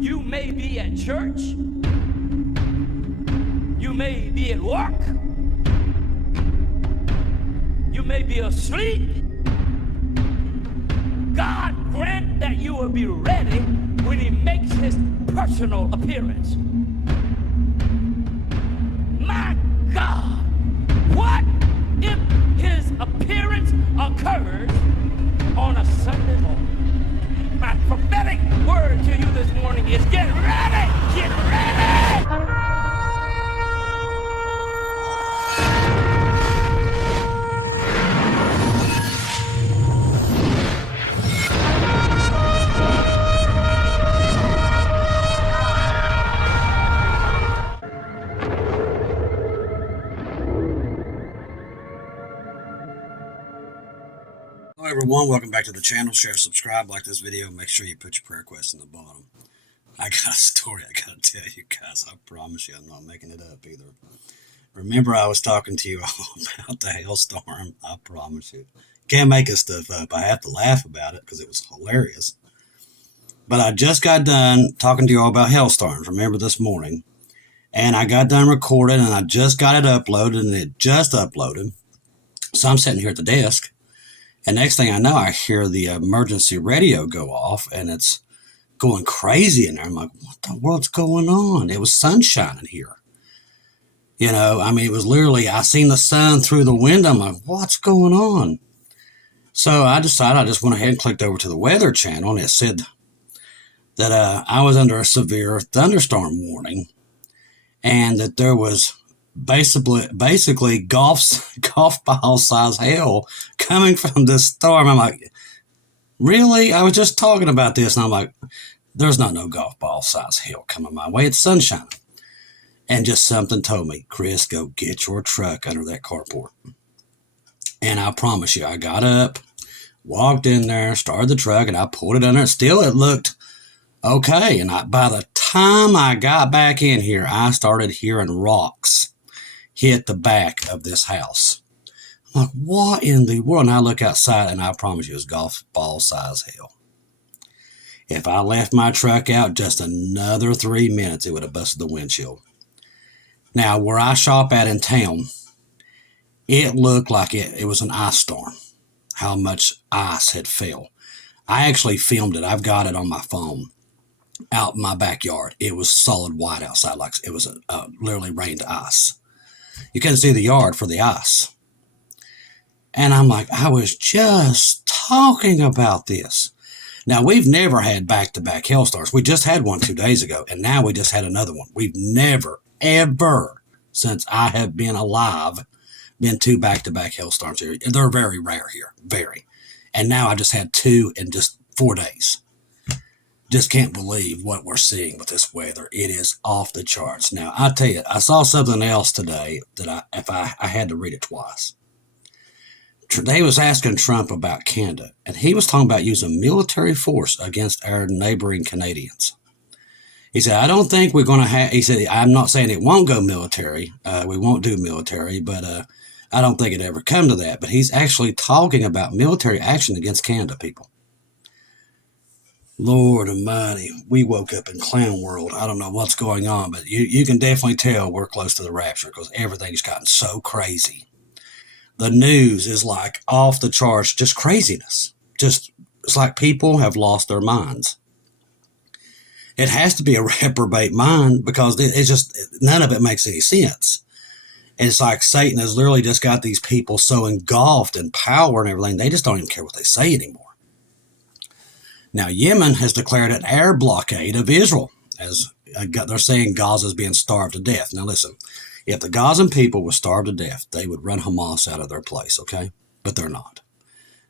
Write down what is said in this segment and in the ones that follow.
You may be at church. You may be at work. You may be asleep. God grant that you will be ready when he makes his personal appearance. My God, what if his appearance occurs on a Sunday morning? My prophetic word to you this morning is get ready! Get ready! Hello everyone, welcome back to the channel. Share, subscribe, like this video, make sure you put your prayer requests in the bottom. I got a story I gotta tell you guys. I promise you I'm not making it up either. Remember I was talking to you all about the hailstorm. I promise you. Can't make this stuff up. I have to laugh about it because it was hilarious. But I just got done talking to you all about hailstorms, remember this morning. And I got done recording and I just got it uploaded and it just uploaded. So I'm sitting here at the desk. And next thing I know, I hear the emergency radio go off, and it's going crazy in there. I'm like, what the world's going on? It was sun shining here. You know, I mean, it was literally, I seen the sun through the window. I'm like, what's going on? So I decided I just went ahead and clicked over to the Weather Channel, and it said that I was under a severe thunderstorm warning, and that there was basically golf ball size hail coming from this storm. I'm like, really? I was just talking about this, and I'm like, there's not no golf ball size hail coming my way. It's sunshine. And just something told me, Chris, go get your truck under that carport. And I promise you, I got up, walked in there, started the truck, and I pulled it under. Still, it looked okay. And by the time I got back in here, I started hearing rocks hit the back of this house. I'm like, what in the world? And I look outside, and I promise you, it's golf ball size hail. If I left my truck out just another 3 minutes, it would have busted the windshield. Now, where I shop at in town, it looked like it was an ice storm, how much ice had fell. I actually filmed it. I've got it on my phone out in my backyard. It was solid white outside, like it was literally rained ice. You couldn't see the yard for the ice. And I'm like, I was just talking about this. Now, we've never had back-to-back hailstorms. We just had one 2 days ago, and now we just had another one. We've never, ever, since I have been alive, been two back-to-back hailstorms here. They're very rare here, very. And now I just had two in just 4 days. Just can't believe what we're seeing with this weather. It is off the charts. Now, I tell you, I saw something else today that I had to read it twice. They was asking Trump about Canada, and he was talking about using military force against our neighboring Canadians. He said, I don't think we're going to have, he said, I'm not saying it won't go military. We won't do military, but I don't think it ever come to that. But he's actually talking about military action against Canada, people. Lord Almighty, we woke up in clown world. I don't know what's going on, but you can definitely tell we're close to the rapture because everything's gotten so crazy. The news is like off the charts, just craziness. It's like people have lost their minds. It has to be a reprobate mind because it's just, none of it makes any sense. And it's like Satan has literally just got these people so engulfed in power and everything, they just don't even care what they say anymore. Now, Yemen has declared an air blockade of Israel, as they're saying Gaza's being starved to death. Now, listen, if the Gazan people were starved to death, they would run Hamas out of their place, okay? But they're not.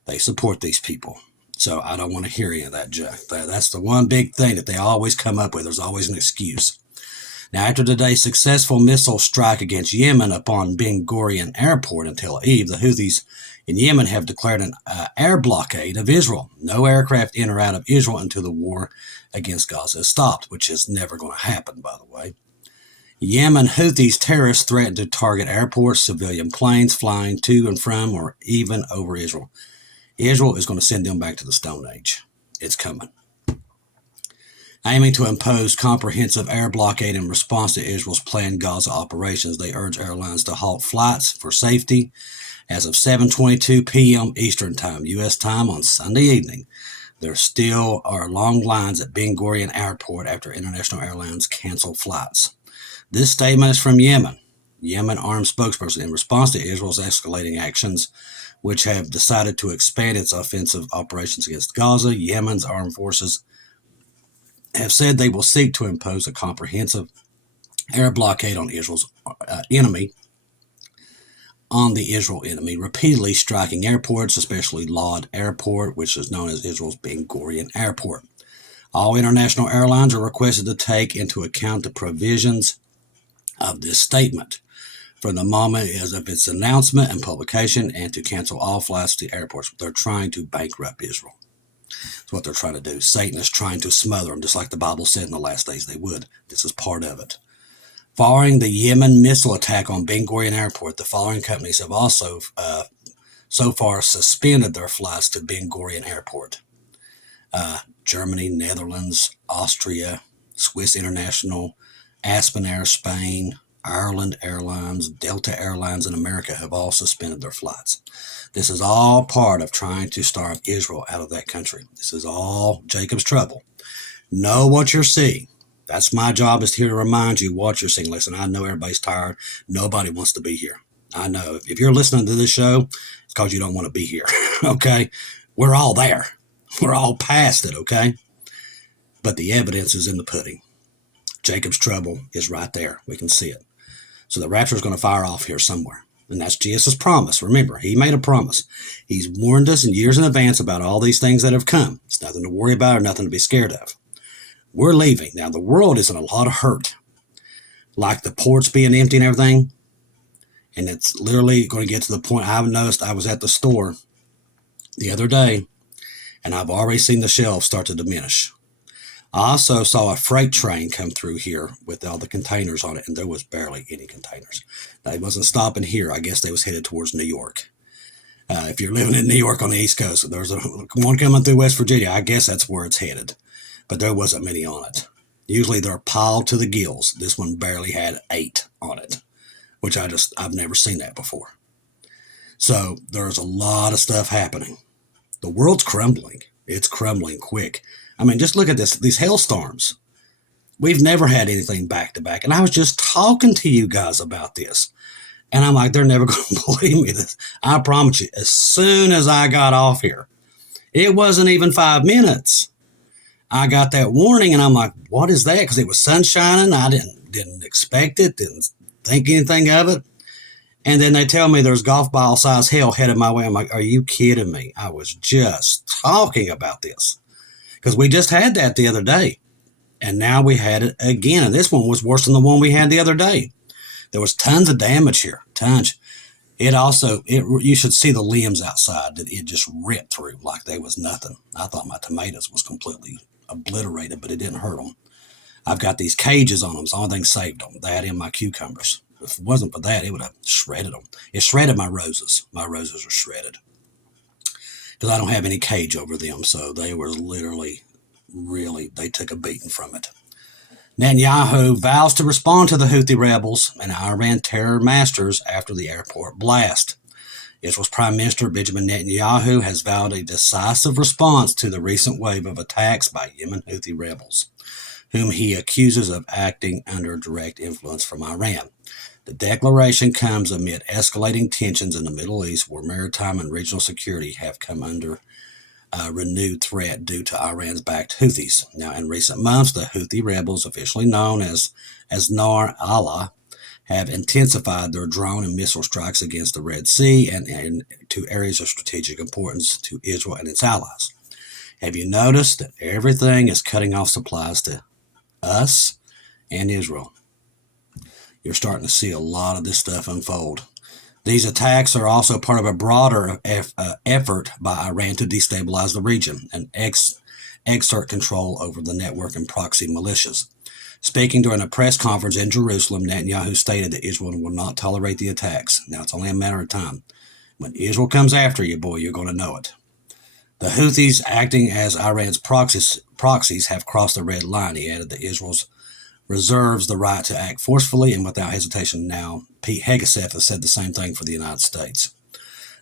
They support these people. So I don't want to hear any of that junk. That's the one big thing that they always come up with. There's always an excuse. Now, after today's successful missile strike against Yemen upon Ben Gurion Airport in Tel Aviv, the Houthis in Yemen have declared an air blockade of Israel. No aircraft in or out of Israel until the war against Gaza is stopped, which is never going to happen, by the way. Yemen Houthis terrorists threaten to target airports, civilian planes flying to and from or even over Israel. Israel is going to send them back to the Stone Age. It's coming. Aiming to impose comprehensive air blockade in response to Israel's planned Gaza operations, they urge airlines to halt flights for safety. As of 7:22 p.m. Eastern Time, U.S. time on Sunday evening, there still are long lines at Ben Gurion Airport after international airlines cancel flights. This statement is from Yemen Armed spokesperson. In response to Israel's escalating actions, which have decided to expand its offensive operations against Gaza, Yemen's armed forces have said they will seek to impose a comprehensive air blockade on Israel's enemy, repeatedly striking airports, especially Lod Airport, which is known as Israel's Ben Gurion Airport. All international airlines are requested to take into account the provisions of this statement from the moment of its announcement and publication, and to cancel all flights to airports. They're trying to bankrupt Israel. That's what they're trying to do. Satan is trying to smother them, just like the Bible said in the last days they would. This is part of it. Following the Yemen missile attack on Ben Gurion Airport, the following companies have also so far suspended their flights to Ben Gurion Airport. Germany, Netherlands, Austria, Swiss International, Aspen Air Spain, Ireland Airlines, Delta Airlines, and America have all suspended their flights. This is all part of trying to starve Israel out of that country. This is all Jacob's trouble. Know what you're seeing. That's my job, is here to remind you what you're seeing. Listen, I know everybody's tired. Nobody wants to be here. I know. If you're listening to this show, it's because you don't want to be here. Okay? We're all there. We're all past it, okay? But the evidence is in the pudding. Jacob's trouble is right there. We can see it. So the rapture is going to fire off here somewhere. And that's Jesus' promise. Remember, he made a promise. He's warned us in years in advance about all these things that have come. It's nothing to worry about or nothing to be scared of. We're leaving. Now, the world is in a lot of hurt. Like the ports being empty and everything. And it's literally going to get to the point. I've noticed, I was at the store the other day, and I've already seen the shelves start to diminish. I also saw a freight train come through here with all the containers on it, and there was barely any containers. They wasn't stopping here. I guess they was headed towards New York. If you're living in New York on the East Coast, there's one coming through West Virginia. I guess that's where it's headed. But there wasn't many on it. Usually they're piled to the gills. This one barely had 8 on it, which I've never seen that before. So there's a lot of stuff happening. The world's crumbling. It's crumbling quick. I mean, just look at these hailstorms. We've never had anything back to back. And I was just talking to you guys about this. And I'm like, they're never going to believe me. I promise you, as soon as I got off here, it wasn't even 5 minutes. I got that warning, and I'm like, what is that? Because it was sun shining. I didn't expect it, didn't think anything of it. And then they tell me there's golf ball size hail headed my way. I'm like, are you kidding me? I was just talking about this. Because we just had that the other day, and now we had it again. And this one was worse than the one we had the other day. There was tons of damage here, tons. You should see the limbs outside that it just ripped through like they was nothing. I thought my tomatoes was completely obliterated, but it didn't hurt them. I've got these cages on them. It's the only thing saved them. That and my cucumbers. If it wasn't for that, it would have shredded them. It shredded my roses. My roses are shredded. Because I don't have any cage over them, so they were literally, they took a beating from it. Netanyahu vows to respond to the Houthi rebels and Iran terror masters after the airport blast. Israel's Prime Minister Benjamin Netanyahu has vowed a decisive response to the recent wave of attacks by Yemen Houthi rebels, whom he accuses of acting under direct influence from Iran. The declaration comes amid escalating tensions in the Middle East, where maritime and regional security have come under renewed threat due to Iran's backed Houthis. Now, in recent months, the Houthi rebels, officially known as Nar Allah, have intensified their drone and missile strikes against the Red Sea and to areas of strategic importance to Israel and its allies. Have you noticed that everything is cutting off supplies to us and Israel? You're starting to see a lot of this stuff unfold. These attacks are also part of a broader effort by Iran to destabilize the region and exert control over the network and proxy militias. Speaking during a press conference in Jerusalem, Netanyahu stated that Israel will not tolerate the attacks. Now, it's only a matter of time. When Israel comes after you, boy, you're going to know it. The Houthis, acting as Iran's proxy proxies have crossed the red line. He added that Israel reserves the right to act forcefully and without hesitation. Now, Pete Hegseth has said the same thing for the United States.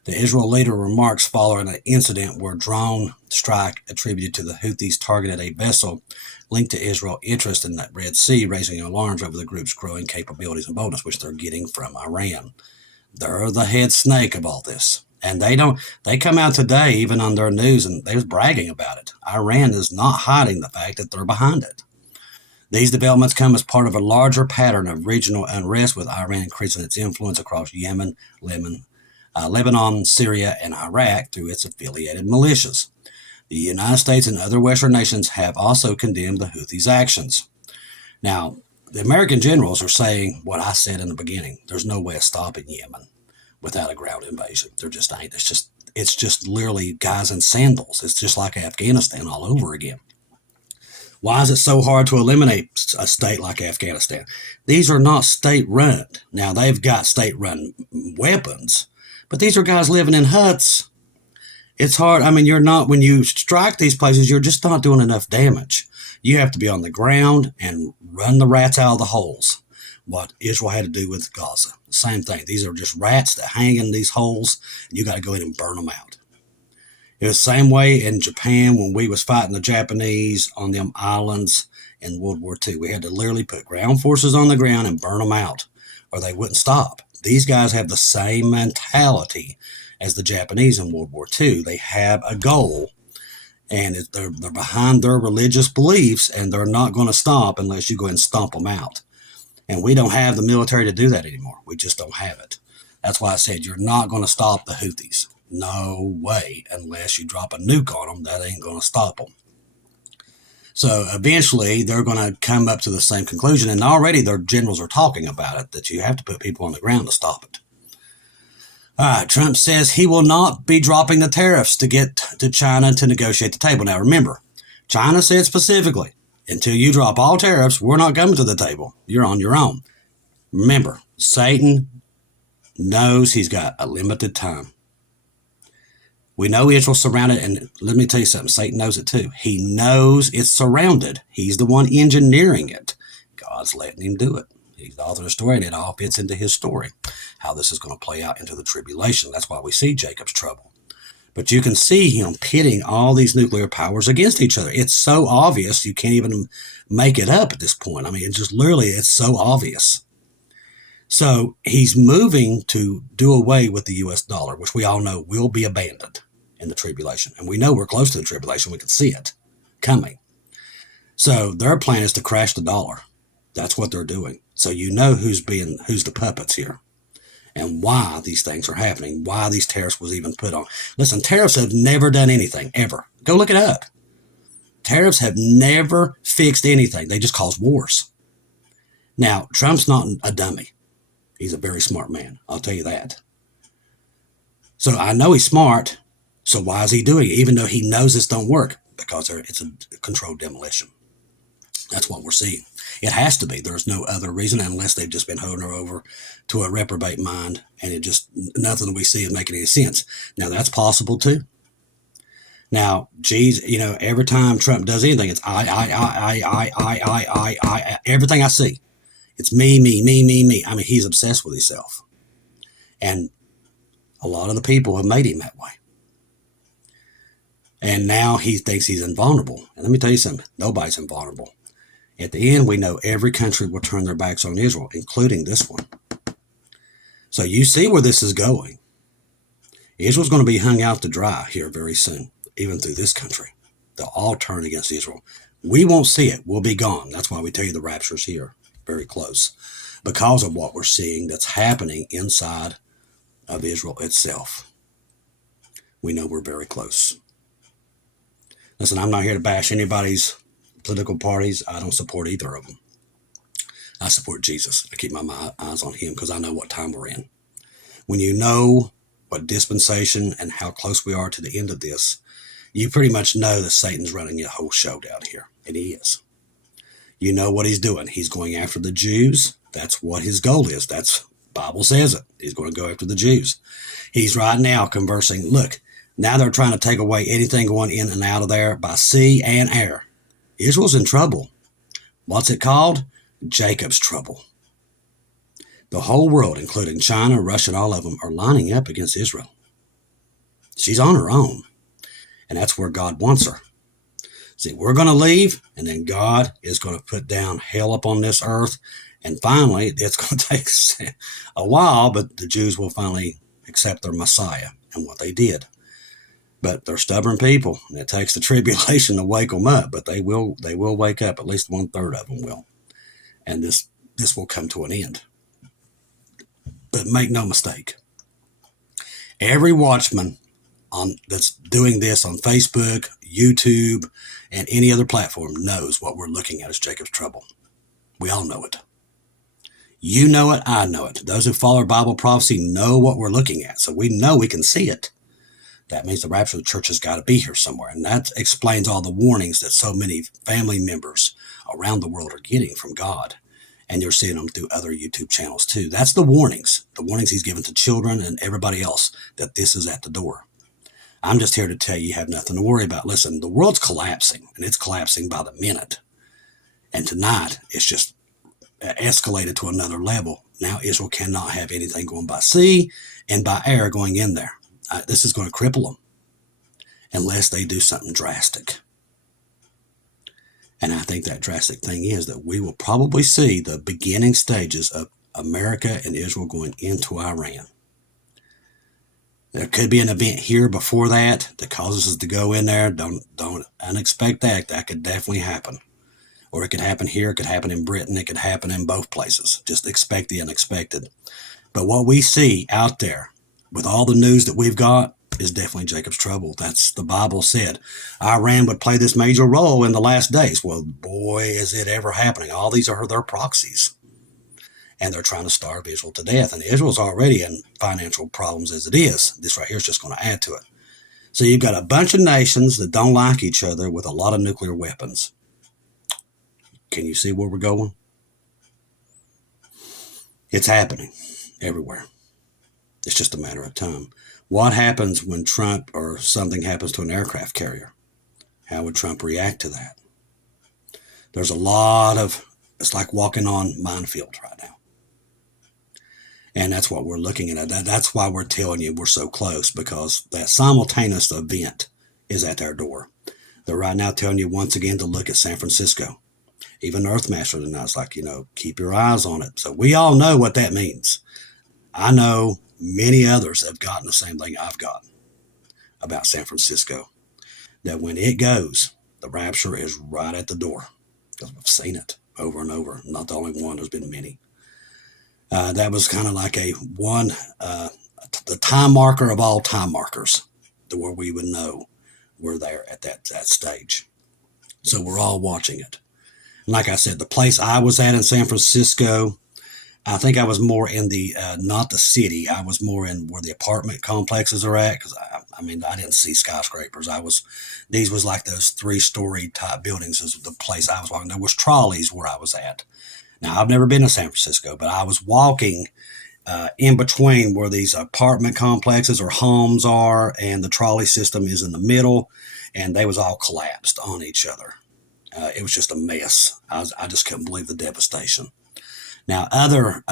The Israel leader remarks following an incident where drone strike attributed to the Houthis targeted a vessel linked to Israel interest in that Red Sea, raising alarms over the group's growing capabilities and boldness, which they're getting from Iran. They're the head snake of all this. And they come out today, even on their news, and they're bragging about it. Iran is not hiding the fact that they're behind it. These developments come as part of a larger pattern of regional unrest, with Iran increasing its influence across Yemen, Lebanon, Syria, and Iraq through its affiliated militias. The United States and other Western nations have also condemned the Houthis' actions. Now, the American generals are saying what I said in the beginning. There's no way of stopping Yemen without a ground invasion. There just ain't. It's just literally guys in sandals. It's just like Afghanistan all over again. Why is it so hard to eliminate a state like Afghanistan? These are not state-run. Now, they've got state-run weapons, but these are guys living in huts. It's hard. I mean, when you strike these places, you're just not doing enough damage. You have to be on the ground and run the rats out of the holes. What Israel had to do with Gaza. Same thing. These are just rats that hang in these holes, and you got to go in and burn them out. It was the same way in Japan when we was fighting the Japanese on them islands in World War II. We had to literally put ground forces on the ground and burn them out, or they wouldn't stop. These guys have the same mentality as the Japanese in World War II. They have a goal, and they're behind their religious beliefs, and they're not going to stop unless you go and stomp them out. And we don't have the military to do that anymore. We just don't have it. That's why I said you're not going to stop the Houthis. No way, unless you drop a nuke on them. That ain't going to stop them. So eventually they're going to come up to the same conclusion, and already their generals are talking about it, that you have to put people on the ground to stop it. All right, Trump says he will not be dropping the tariffs to get to China to negotiate the table. Now remember, China said specifically, until you drop all tariffs, we're not coming to the table. You're on your own. Remember, Satan knows he's got a limited time. We know Israel's surrounded, and let me tell you something, Satan knows it too. He knows it's surrounded. He's the one engineering it. God's letting him do it. He's the author of the story, and it all fits into his story, how this is going to play out into the tribulation. That's why we see Jacob's trouble. But you can see him pitting all these nuclear powers against each other. It's so obvious you can't even make it up at this point. I mean, it's so obvious. So he's moving to do away with the U.S. dollar, which we all know will be abandoned in the tribulation. And we know we're close to the tribulation. We can see it coming. So their plan is to crash the dollar. That's what they're doing. So you know who's the puppets here and why these things are happening, why these tariffs was even put on. Listen, tariffs have never done anything, ever. Go look it up. Tariffs have never fixed anything. They just cause wars. Now, Trump's not a dummy. He's a very smart man. I'll tell you that. So I know he's smart. So why is he doing it? Even though he knows this don't work, because it's a controlled demolition. That's what we're seeing. It has to be. There's no other reason, unless they've just been holding her over to a reprobate mind, and nothing we see is making any sense. Now that's possible too. Now, geez, every time Trump does anything, it's I, everything I see. It's me. I mean, he's obsessed with himself. And a lot of the people have made him that way. And now he thinks he's invulnerable. And let me tell you something. Nobody's invulnerable. At the end, we know every country will turn their backs on Israel, including this one. So you see where this is going. Israel's going to be hung out to dry here very soon, even through this country. They'll all turn against Israel. We won't see it. We'll be gone. That's why we tell you the rapture's here, very close, because of what we're seeing that's happening inside of Israel itself. We know we're very close. Listen, I'm not here to bash anybody's political parties. I don't support either of them. I support Jesus. I keep my eyes on him because I know what time we're in. When you know what dispensation and how close we are to the end of this, you pretty much know that Satan's running your whole show down here, and he is. You know what he's doing. He's going after the Jews. That's what his goal is. That's Bible says it. He's going to go after the Jews. He's right now conversing. Look, now they're trying to take away anything going in and out of there by sea and air. Israel's in trouble. What's it called? Jacob's trouble. The whole world, including China, Russia, and all of them, are lining up against Israel. She's on her own, and that's where God wants her. See, we're going to leave, and then God is going to put down hell upon this earth, and finally, it's going to take a while, but the Jews will finally accept their Messiah and what they did. But they're stubborn people, and it takes the tribulation to wake them up, but they will wake up. At least 1/3 of them will, and this will come to an end. But make no mistake, every watchman that's doing this on Facebook, YouTube, and any other platform knows what we're looking at as Jacob's trouble. We all know it. You know it, I know it. Those who follow Bible prophecy know what we're looking at, so we know we can see it. That means the rapture of the church has got to be here somewhere, and that explains all the warnings that so many family members around the world are getting from God, and you're seeing them through other YouTube channels too. That's the warnings he's given to children and everybody else, that this is at the door. I'm just here to tell you have nothing to worry about. Listen, the world's collapsing, and it's collapsing by the minute. And tonight, it's just escalated to another level. Now Israel cannot have anything going by sea and by air going in there. This is going to cripple them unless they do something drastic. And I think that drastic thing is that we will probably see the beginning stages of America and Israel going into Iran. There could be an event here before that causes us to go in there. Don't unexpect that. That could definitely happen. Or it could happen here. It could happen in Britain. It could happen in both places. Just expect the unexpected. But what we see out there with all the news that we've got is definitely Jacob's trouble. That's the Bible said. Iran would play this major role in the last days. Well, boy, is it ever happening. All these are their proxies. And they're trying to starve Israel to death. And Israel's already in financial problems as it is. This right here is just going to add to it. So you've got a bunch of nations that don't like each other with a lot of nuclear weapons. Can you see where we're going? It's happening everywhere. It's just a matter of time. What happens when Trump or something happens to an aircraft carrier? How would Trump react to that? There's a lot of, it's like walking on minefield right now. And that's what we're looking at. That's why we're telling you we're so close, because that simultaneous event is at our door. They're right now telling you once again to look at San Francisco. Even Earthmaster tonight is like, keep your eyes on it. So we all know what that means. I know many others have gotten the same thing I've gotten about San Francisco. That when it goes, the rapture is right at the door. Because we've seen it over and over. Not the only one, there's been many. That was kind of like the time marker of all time markers, to where we would know we're there at that stage. So we're all watching it. And like I said, the place I was at in San Francisco, I think I was more in the, not the city, I was more in where the apartment complexes are at, because I didn't see skyscrapers. These was like those 3-story type buildings is the place I was walking. There was trolleys where I was at. Now, I've never been to San Francisco, but I was walking in between where these apartment complexes or homes are, and the trolley system is in the middle, and they was all collapsed on each other. It was just a mess. I just couldn't believe the devastation. Now, other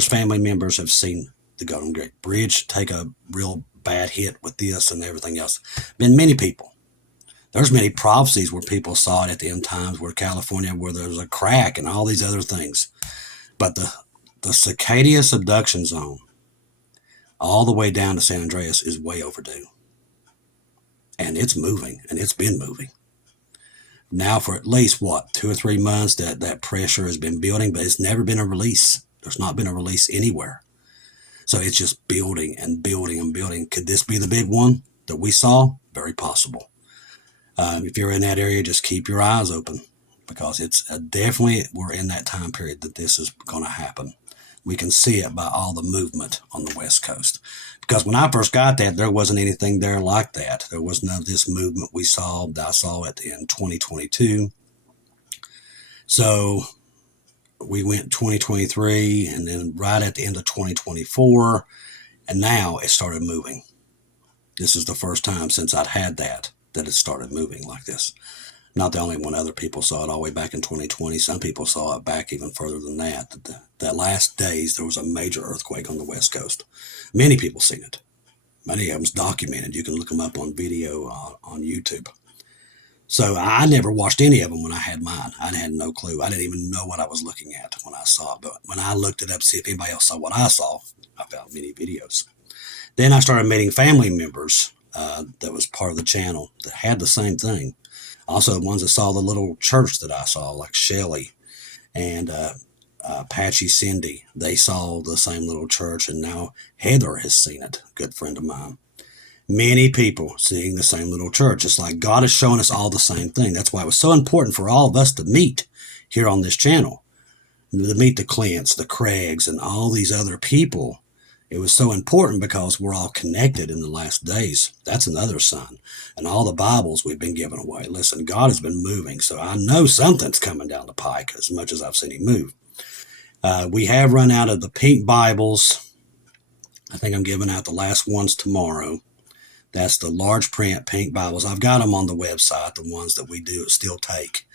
family members have seen the Golden Gate Bridge take a real bad hit with this and everything else. Been many people. There's many prophecies where people saw it at the end times, where California, where there's a crack and all these other things. But the Cicadia subduction zone, all the way down to San Andreas, is way overdue. And it's moving, and it's been moving. Now for at least, 2 or 3 months, that pressure has been building, but it's never been a release. There's not been a release anywhere. So it's just building and building and building. Could this be the big one that we saw? Very possible. If you're in that area, just keep your eyes open, because it's definitely, we're in that time period that this is going to happen. We can see it by all the movement on the West Coast. Because when I first got there wasn't anything there like that. There was none of this movement we saw. I saw it in 2022. So we went 2023, and then right at the end of 2024, and now it started moving. This is the first time since I'd had that it started moving like this. Not the only one. Other people saw it all the way back in 2020. Some people saw it back even further than that. That last days, there was a major earthquake on the West Coast. Many people seen it. Many of them's documented. You can look them up on video on YouTube. So I never watched any of them when I had mine. I had no clue. I didn't even know what I was looking at when I saw it. But when I looked it up to see if anybody else saw what I saw, I found many videos. Then I started meeting family members that was part of the channel that had the same thing. Also, the ones that saw the little church that I saw, like Shelly and Patchy Cindy, they saw the same little church, and now Heather has seen it, a good friend of mine. Many people seeing the same little church. It's like God is showing us all the same thing. That's why it was so important for all of us to meet here on this channel, to meet the Clint's, the Craigs, and all these other people. It was so important because we're all connected in the last days. That's another sign. And all the Bibles we've been giving away. Listen, God has been moving, so I know something's coming down the pike as much as I've seen him move. We have run out of the pink Bibles. I think I'm giving out the last ones tomorrow. That's the large print pink Bibles. I've got them on the website, the ones that we do still take.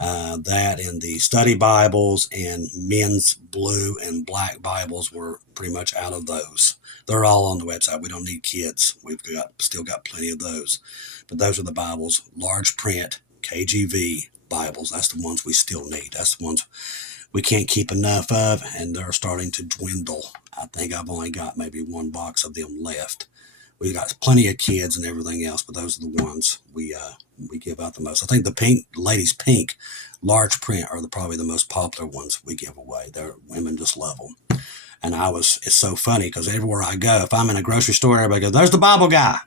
That and the study Bibles and men's blue and black Bibles, were pretty much out of those. They're all on the website. We don't need kids. We've still got plenty of those. But those are the Bibles, large print KJV Bibles. That's the ones we still need. That's the ones we can't keep enough of, and they're starting to dwindle. I think I've only got maybe one box of them left. We got plenty of kids and everything else, but those are the ones we give out the most. I think the pink, ladies pink, large print are probably the most popular ones we give away. Women just love them. And it's so funny because everywhere I go, if I'm in a grocery store, everybody goes, "There's the Bible guy."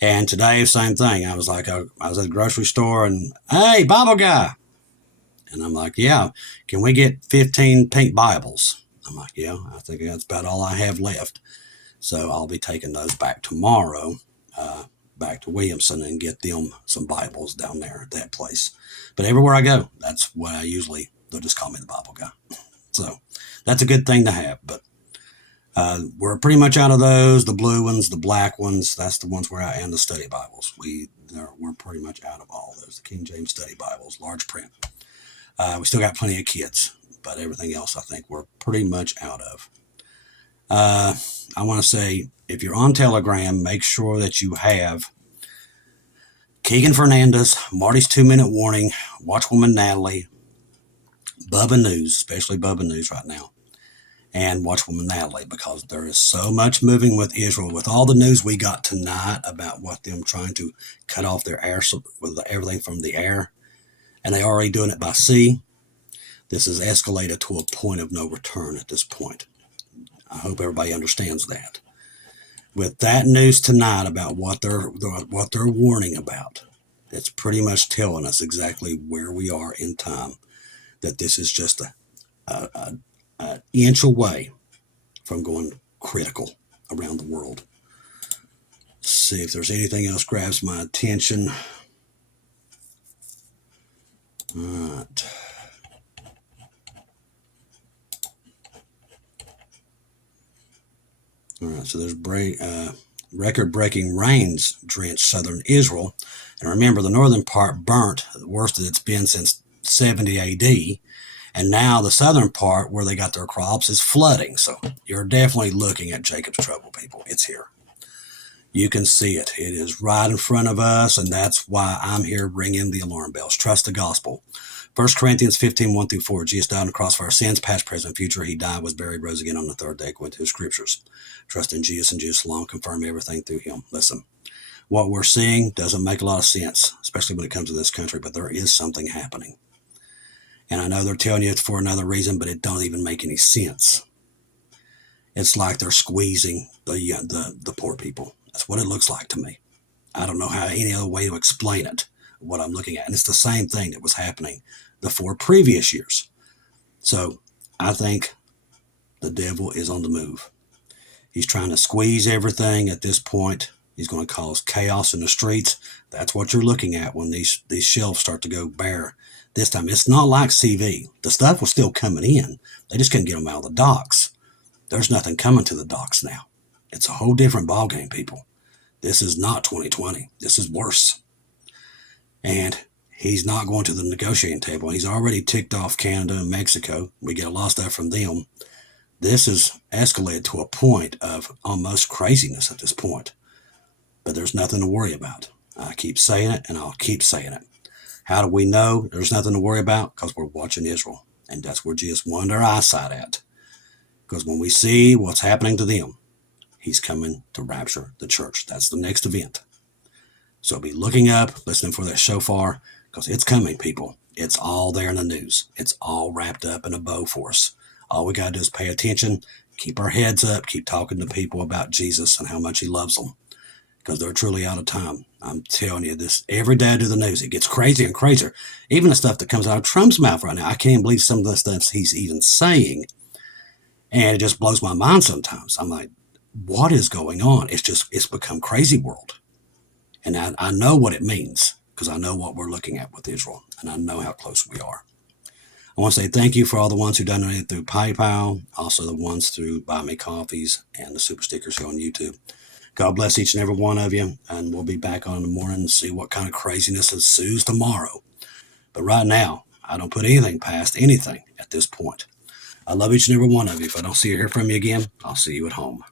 And today, same thing. I was at the grocery store and, "Hey, Bible guy." And I'm like, "Yeah, can we get 15 pink Bibles?" I'm like, "Yeah, I think that's about all I have left." So I'll be taking those back tomorrow, back to Williamson, and get them some Bibles down there at that place. But everywhere I go, that's what they'll just call me the Bible guy. So that's a good thing to have. But we're pretty much out of those. The blue ones, the black ones, that's the ones we're out, and the study Bibles. We're pretty much out of all those. The King James Study Bibles, large print. We still got plenty of kids, but everything else I think we're pretty much out of. I want to say, if you're on Telegram, make sure that you have Keegan Fernandez, Marty's 2-Minute Warning, Watchwoman Natalie, Bubba News, especially Bubba News right now, and Watchwoman Natalie, because there is so much moving with Israel. With all the news we got tonight about what them trying to cut off their air, with everything from the air, and they already doing it by sea. This has escalated to a point of no return at this point. I hope everybody understands that. With that news tonight about what they're warning about, it's pretty much telling us exactly where we are in time. That this is just an inch away from going critical around the world. Let's see if there's anything else grabs my attention. All right. All right, so there's record-breaking rains drenched southern Israel. And remember, the northern part burnt, the worst that it's been since 70 AD. And now the southern part, where they got their crops, is flooding. So you're definitely looking at Jacob's trouble, people. It's here. You can see it. It is right in front of us, and that's why I'm here ringing the alarm bells. Trust the gospel. 1 Corinthians 15, 1-4. Jesus died on the cross for our sins, past, present, future. He died, was buried, rose again on the third day, according to his scriptures. Trust in Jesus and Jesus alone. Confirm everything through him. Listen, what we're seeing doesn't make a lot of sense, especially when it comes to this country, but there is something happening. And I know they're telling you it's for another reason, but it don't even make any sense. It's like they're squeezing the poor people. That's what it looks like to me. I don't know how any other way to explain it, what I'm looking at. And it's the same thing that was happening the 4 previous years. So I think the devil is on the move. He's trying to squeeze everything at this point. He's going to cause chaos in the streets. That's what you're looking at when these shelves start to go bare. This time, it's not like CV. The stuff was still coming in. They just couldn't get them out of the docks. There's nothing coming to the docks now. It's a whole different ballgame, people. This is not 2020. This is worse. And he's not going to the negotiating table. He's already ticked off Canada and Mexico. We get a lot of stuff from them. This has escalated to a point of almost craziness at this point. But there's nothing to worry about. I keep saying it, and I'll keep saying it. How do we know there's nothing to worry about? Because we're watching Israel. And that's where Jesus wanted our eyesight at. Because when we see what's happening to them, he's coming to rapture the church. That's the next event. So be looking up, listening for that shofar, because it's coming, people. It's all there in the news. It's all wrapped up in a bow for us. All we got to do is pay attention, keep our heads up, keep talking to people about Jesus and how much he loves them. Because they're truly out of time. I'm telling you this, every day I do the news, it gets crazier and crazier. Even the stuff that comes out of Trump's mouth right now, I can't believe some of the stuff he's even saying. And it just blows my mind sometimes. I'm like, what is going on? It's become crazy world. And I know what it means, because I know what we're looking at with Israel, and I know how close we are. I want to say thank you for all the ones who donated through PayPal, also the ones through Buy Me Coffees and the super stickers here on YouTube. God bless each and every one of you, and we'll be back on in the morning and see what kind of craziness ensues tomorrow. But right now, I don't put anything past anything at this point. I love each and every one of you. If I don't see or hear from you again, I'll see you at home.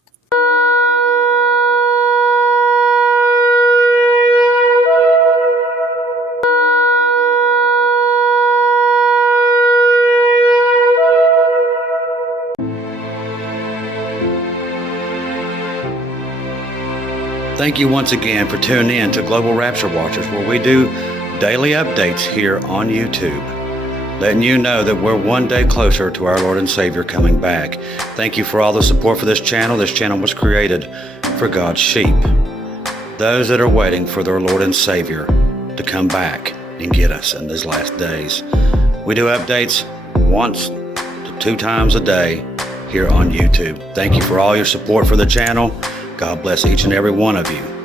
Thank you once again for tuning in to Global Rapture Watchers, where we do daily updates here on YouTube, letting you know that we're one day closer to our Lord and Savior coming back. Thank you for all the support for this channel. This channel was created for God's sheep, those that are waiting for their Lord and Savior to come back and get us in these last days. We do updates once to 2 times a day here on YouTube. Thank you for all your support for the channel. God bless each and every one of you.